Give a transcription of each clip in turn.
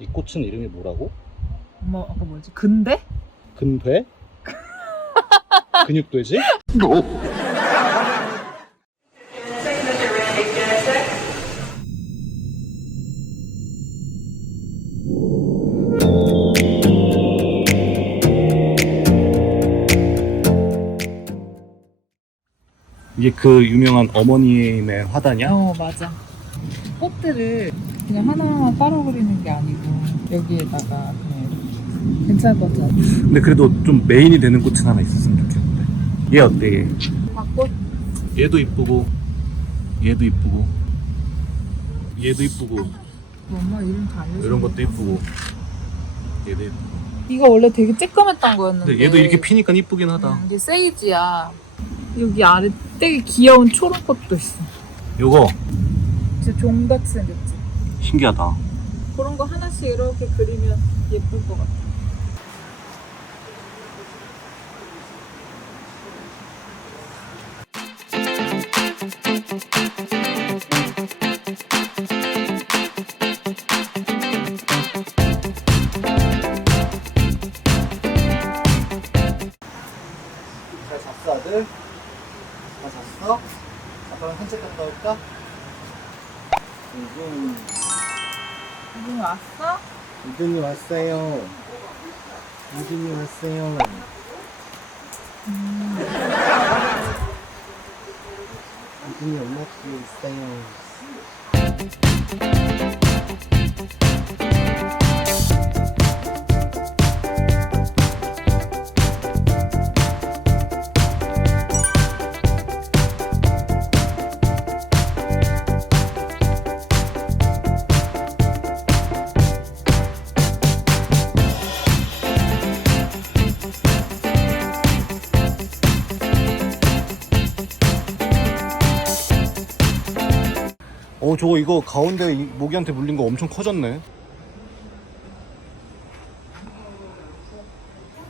이 꽃은 이름이 뭐라고? 엄마 아까 뭐지? 근대? 근돼? 근육돼지? 이게 그 유명한 어머님의 화단이야? 어 맞아. 꽃들을 그냥 하나하나 따라 그리는 게 아니고 여기에다가 그냥 이렇게 괜찮을 것 같아. 근데 그래도 좀 메인이 되는 꽃은 하나 있었으면 좋겠는데 얘 어때 얘? 박꽃? 얘도 이쁘고 얘도 이쁘고 얘도 이쁘고 엄마 이름 다 알려줘. 이런 것도 이쁘고 얘도 이쁘고 이거 원래 되게 쬐끄맸던 거였는데. 근데 얘도 이렇게 피니까 이쁘긴 하다 음, 이게 세이지야. 여기 아래 되게 귀여운 초록 꽃도 있어. 요거 진짜 종 같이 생겼지. 신기하다 그런 거 하나씩 이렇게 그리면 예쁠 것 같아. 잘 잤어 아들? 잘 잤어? 아빠랑 산책 갔다 올까? 이분 왔어? 이분이 왔어요. 이분이 왔어요. 이분이 엄마 뒤에 있어요 저거 이거 가운데 이 모기한테 물린 거 엄청 커졌네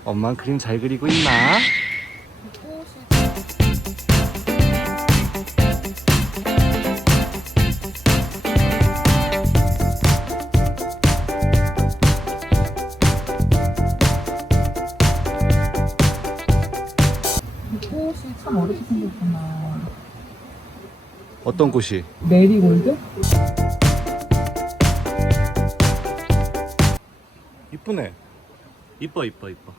엄마 그림 잘 그리고 있나? 어떤 꽃이? 메리골드? 이쁘네 이뻐 이뻐 이뻐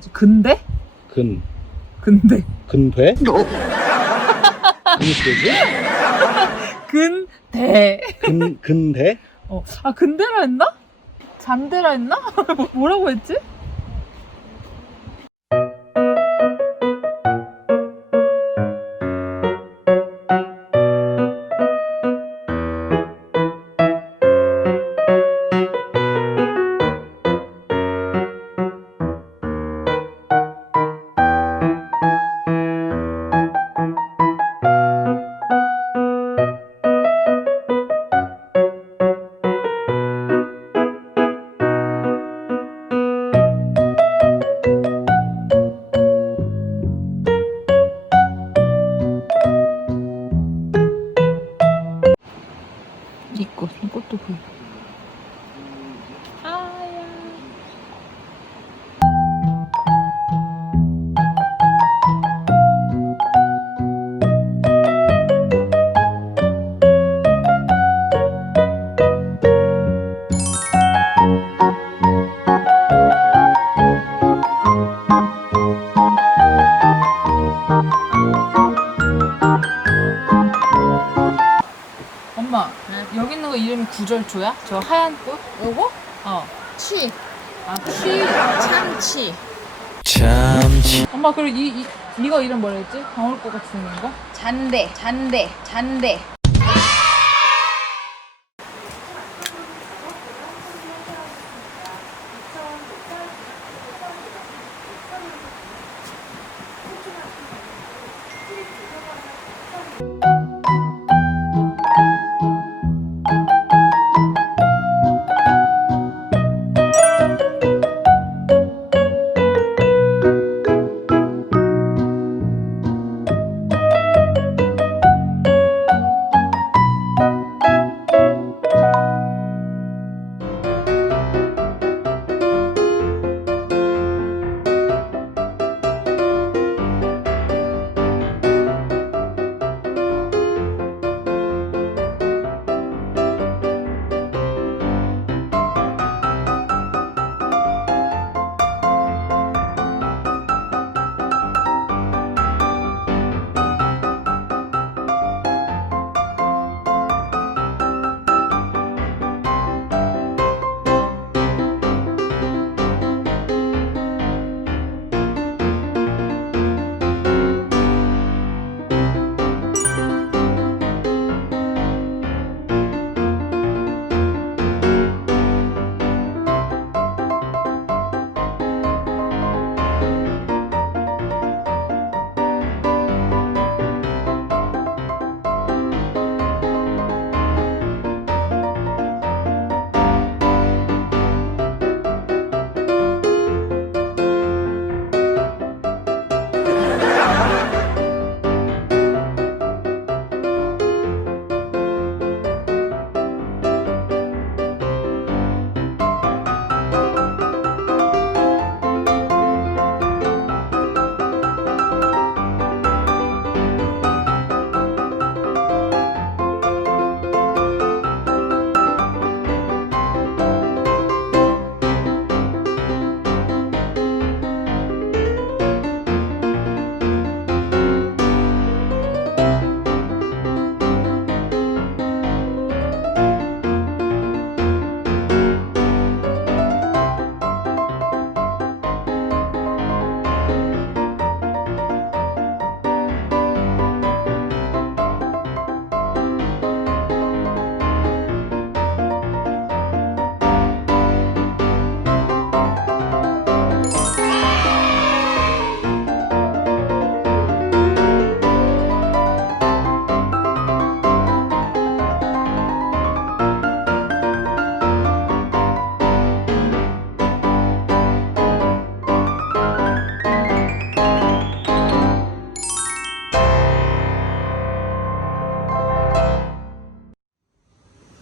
뭐였지? 근대? 근 근대. 근돼? 근돼지? 근대. 근 근대? 어. 아 근대라 했나? 잔대라 했나? 뭐- 뭐라고 했지? 저 하얀 꽃? 요거? 어. 치. 아 치. 참치. 참치 엄마 그리고 이, 이 이거 이름 뭐라 했지? 방울꽃 생긴 거? 잔대. 잔대. 잔대.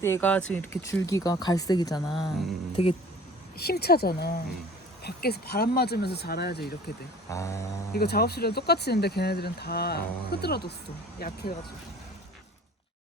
얘가 지금 이렇게 줄기가 갈색이잖아. 음. 되게 힘차잖아. 음. 밖에서 바람 맞으면서 자라야지 이렇게 돼. 아. 이거 작업실이랑 똑같이 있는데 걔네들은 다 아. 흐드러졌어. 약해가지고.